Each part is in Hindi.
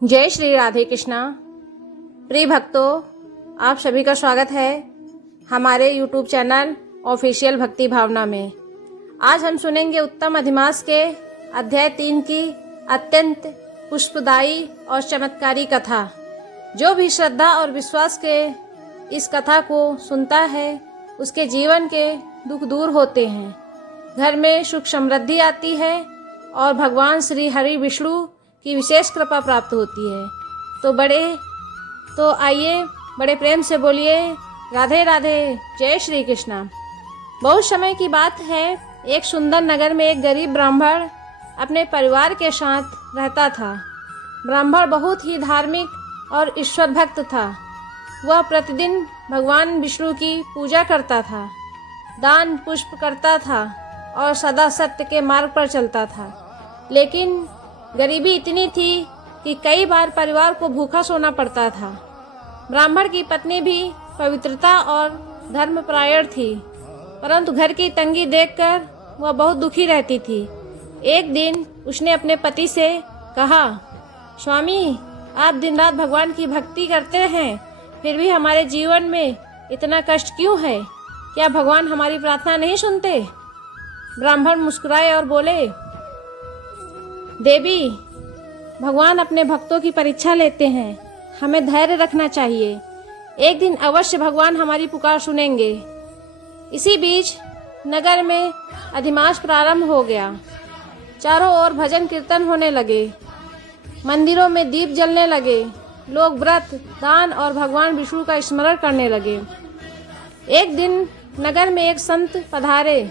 जय श्री राधे कृष्णा। प्रिय भक्तों, आप सभी का स्वागत है हमारे YouTube चैनल ऑफिशियल भक्ति भावना में। आज हम सुनेंगे उत्तम अधिमास के अध्याय 3 की अत्यंत पुष्पदायी और चमत्कारी कथा। जो भी श्रद्धा और विश्वास के इस कथा को सुनता है उसके जीवन के दुख दूर होते हैं, घर में सुख समृद्धि आती है और भगवान श्री हरि विष्णु की विशेष कृपा प्राप्त होती है। तो आइए बड़े प्रेम से बोलिए राधे राधे, जय श्री कृष्णा। बहुत समय की बात है, एक सुंदर नगर में एक गरीब ब्राह्मण अपने परिवार के साथ रहता था। ब्राह्मण बहुत ही धार्मिक और ईश्वर भक्त था। वह प्रतिदिन भगवान विष्णु की पूजा करता था, दान पुष्प करता था और सदा सत्य के मार्ग पर चलता था। लेकिन गरीबी इतनी थी कि कई बार परिवार को भूखा सोना पड़ता था। ब्राह्मण की पत्नी भी पवित्रता और धर्मपरायण थी, परंतु घर की तंगी देखकर वह बहुत दुखी रहती थी। एक दिन उसने अपने पति से कहा, स्वामी, आप दिन रात भगवान की भक्ति करते हैं, फिर भी हमारे जीवन में इतना कष्ट क्यों है? क्या भगवान हमारी प्रार्थना नहीं सुनते? ब्राह्मण मुस्कुराए और बोले, देवी, भगवान अपने भक्तों की परीक्षा लेते हैं, हमें धैर्य रखना चाहिए। एक दिन अवश्य भगवान हमारी पुकार सुनेंगे। इसी बीच नगर में अधिमास प्रारंभ हो गया। चारों ओर भजन कीर्तन होने लगे, मंदिरों में दीप जलने लगे, लोग व्रत, दान और भगवान विष्णु का स्मरण करने लगे। एक दिन नगर में एक संत पधारे।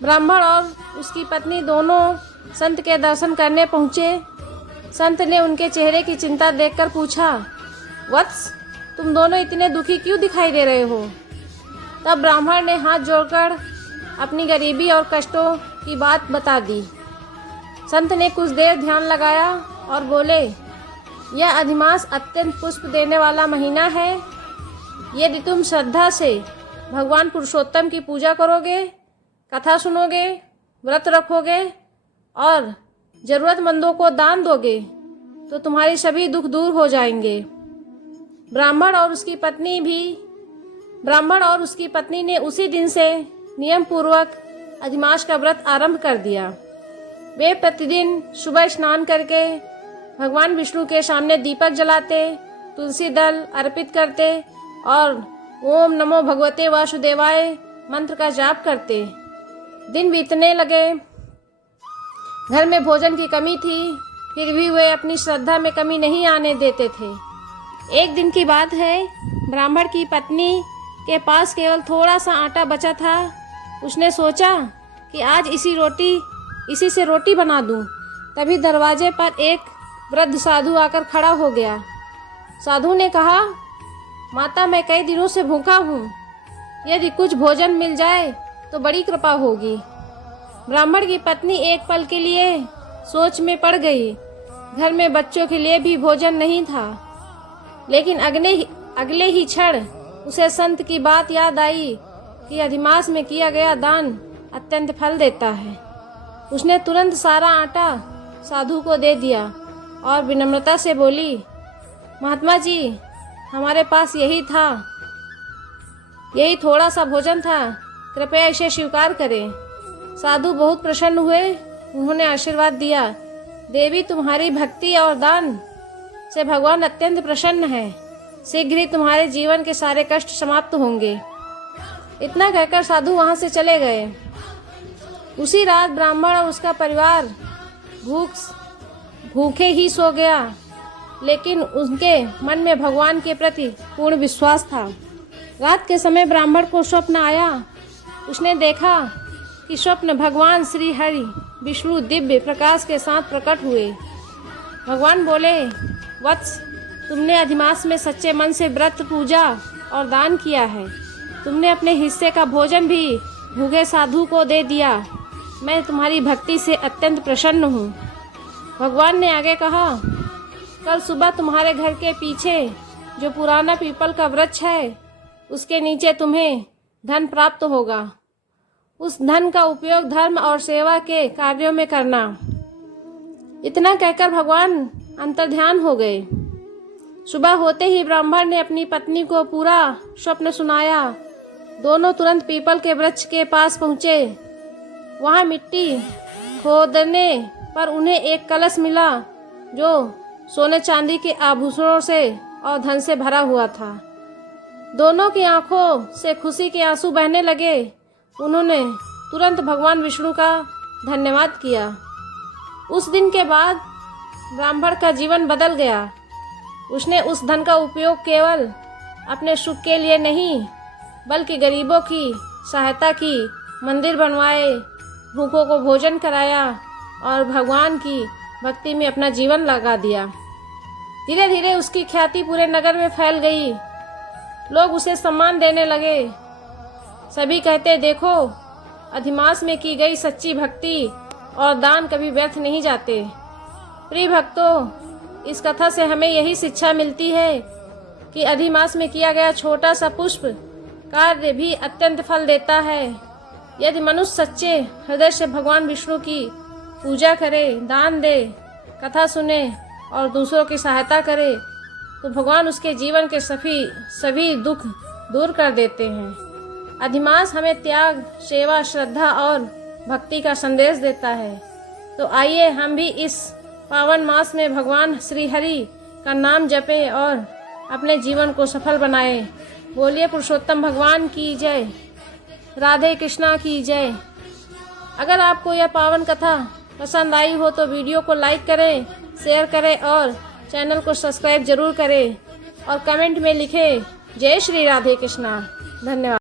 ब्राह्मण और उसकी पत्नी दोनों संत के दर्शन करने पहुँचे। संत ने उनके चेहरे की चिंता देखकर पूछा, वत्स, तुम दोनों इतने दुखी क्यों दिखाई दे रहे हो? तब ब्राह्मण ने हाथ जोड़कर अपनी गरीबी और कष्टों की बात बता दी। संत ने कुछ देर ध्यान लगाया और बोले, यह अधिमास अत्यंत पुष्प देने वाला महीना है। यदि तुम श्रद्धा से भगवान पुरुषोत्तम की पूजा करोगे, कथा सुनोगे, व्रत रखोगे और जरूरतमंदों को दान दोगे तो तुम्हारे सभी दुख दूर हो जाएंगे। ब्राह्मण और उसकी पत्नी ने उसी दिन से नियम पूर्वक अधिमास का व्रत आरंभ कर दिया। वे प्रतिदिन सुबह स्नान करके भगवान विष्णु के सामने दीपक जलाते, तुलसी दल अर्पित करते और ओम नमो भगवते वासुदेवाय मंत्र का जाप करते। दिन बीतने लगे। घर में भोजन की कमी थी, फिर भी वे अपनी श्रद्धा में कमी नहीं आने देते थे। एक दिन की बात है, ब्राह्मण की पत्नी के पास केवल थोड़ा सा आटा बचा था। उसने सोचा कि आज इसी से रोटी बना दूं। तभी दरवाजे पर एक वृद्ध साधु आकर खड़ा हो गया। साधु ने कहा, माता, मैं कई दिनों से भूखा हूँ, यदि कुछ भोजन मिल जाए तो बड़ी कृपा होगी। ब्राह्मण की पत्नी एक पल के लिए सोच में पड़ गई। घर में बच्चों के लिए भी भोजन नहीं था। लेकिन अगले ही क्षण उसे संत की बात याद आई कि अधिमास में किया गया दान अत्यंत फल देता है। उसने तुरंत सारा आटा साधु को दे दिया और विनम्रता से बोली, महात्मा जी, हमारे पास यही थोड़ा सा भोजन था, कृपया इसे स्वीकार करें। साधु बहुत प्रसन्न हुए। उन्होंने आशीर्वाद दिया, देवी, तुम्हारी भक्ति और दान से भगवान अत्यंत प्रसन्न है। शीघ्र ही तुम्हारे जीवन के सारे कष्ट समाप्त होंगे। इतना कहकर साधु वहां से चले गए। उसी रात ब्राह्मण और उसका परिवार भूखे ही सो गया, लेकिन उनके मन में भगवान के प्रति पूर्ण विश्वास था। रात के समय ब्राह्मण को स्वप्न आया। उसने देखा कि स्वप्न भगवान श्री हरि विष्णु दिव्य प्रकाश के साथ प्रकट हुए। भगवान बोले, वत्स, तुमने अधिमास में सच्चे मन से व्रत, पूजा और दान किया है। तुमने अपने हिस्से का भोजन भी भूखे साधु को दे दिया। मैं तुम्हारी भक्ति से अत्यंत प्रसन्न हूँ। भगवान ने आगे कहा, कल सुबह तुम्हारे घर के पीछे जो पुराना पीपल का वृक्ष है, उसके नीचे तुम्हें धन प्राप्त होगा। उस धन का उपयोग धर्म और सेवा के कार्यों में करना। इतना कहकर भगवान अंतर्ध्यान हो गए। सुबह होते ही ब्राह्मण ने अपनी पत्नी को पूरा स्वप्न सुनाया। दोनों तुरंत पीपल के वृक्ष के पास पहुँचे। वहाँ मिट्टी खोदने पर उन्हें एक कलश मिला जो सोने चांदी के आभूषणों से और धन से भरा हुआ था। दोनों की आंखों से खुशी के आंसू बहने लगे। उन्होंने तुरंत भगवान विष्णु का धन्यवाद किया। उस दिन के बाद ब्राह्मण का जीवन बदल गया। उसने उस धन का उपयोग केवल अपने सुख के लिए नहीं बल्कि गरीबों की सहायता की, मंदिर बनवाए, भूखों को भोजन कराया और भगवान की भक्ति में अपना जीवन लगा दिया। धीरे धीरे उसकी ख्याति पूरे नगर में फैल गई। लोग उसे सम्मान देने लगे। सभी कहते, देखो, अधिमास में की गई सच्ची भक्ति और दान कभी व्यर्थ नहीं जाते। प्रिय भक्तों, इस कथा से हमें यही शिक्षा मिलती है कि अधिमास में किया गया छोटा सा पुष्प कार्य भी अत्यंत फल देता है। यदि मनुष्य सच्चे हृदय से भगवान विष्णु की पूजा करे, दान दे, कथा सुने और दूसरों की सहायता करे तो भगवान उसके जीवन के सभी दुख दूर कर देते हैं। अधिमास हमें त्याग, सेवा, श्रद्धा और भक्ति का संदेश देता है। तो आइए हम भी इस पावन मास में भगवान श्री हरि का नाम जपें और अपने जीवन को सफल बनाएं। बोलिए पुरुषोत्तम भगवान की जय, राधे कृष्णा की जय। अगर आपको यह पावन कथा पसंद आई हो तो वीडियो को लाइक करें, शेयर करें और चैनल को सब्सक्राइब जरूर करें और कमेंट में लिखें जय श्री राधे कृष्णा। धन्यवाद।